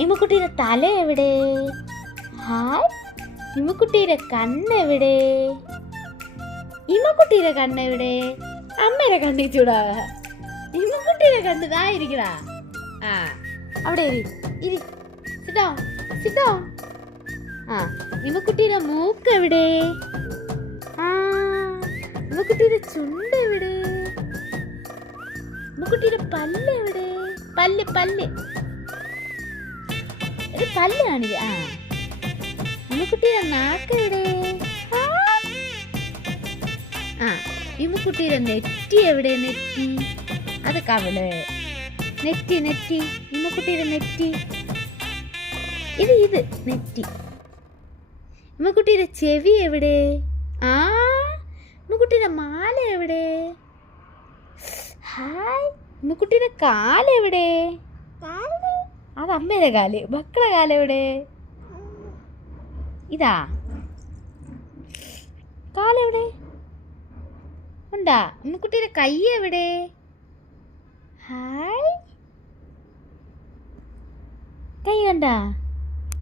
ഇമ്മക്കുട്ടിയുടെ തല എവിടെ? ഹായ്. ഇമ്മക്കുട്ടിയുടെ കണ്ണെവിടെ? ഇമ്മക്കുട്ടിയുടെ കണ്ണെവിടെ? അമ്മയുടെ കണ്ണിച്ചൂടാ. ഇമ്മക്കുട്ടിയുടെ കണ്ണ് ഇതായിരിക്കടാ. ആ അവിടെ ഇരി. സിറ്റോ. ആ ഇമ്മക്കുട്ടിയുടെ മൂക്ക് എവിടെ? ആ ഇമ്മക്കുട്ടിയുടെ ചുണ്ട് എവിടെ? ഇമ്മക്കുട്ടിയുടെ പല്ല് എവിടെ? പല്ല് കാണില്ല. ആ ഇമ്മക്കുട്ടിയുടെ നാക്ക് എവിടെ? ആ ഇമ്മക്കുട്ടിയുടെ നെറ്റി എവിടെ? നെറ്റി അത് കവിള്. നെറ്റി ഇമ്മക്കുട്ടിയുടെ നെറ്റി ഇത് നെറ്റി. ഇമ്മക്കുട്ടിയുടെ ചെവി എവിടെ? ആ ഇമ്മക്കുട്ടിയുടെ മാല എവിടെ? ഹായ്. ഇമ്മക്കുട്ടിയുടെ കാലെവിടെ? അത് അമ്മയുടെ കാല്. മക്കളെ കാലെവിടെ? ഇതാ കാലെവിടെ? ഉണ്ടാ. ഇമ്മക്കുട്ടിയുടെ കൈ എവിടെ? ഹായ്. കൈ കണ്ടാ?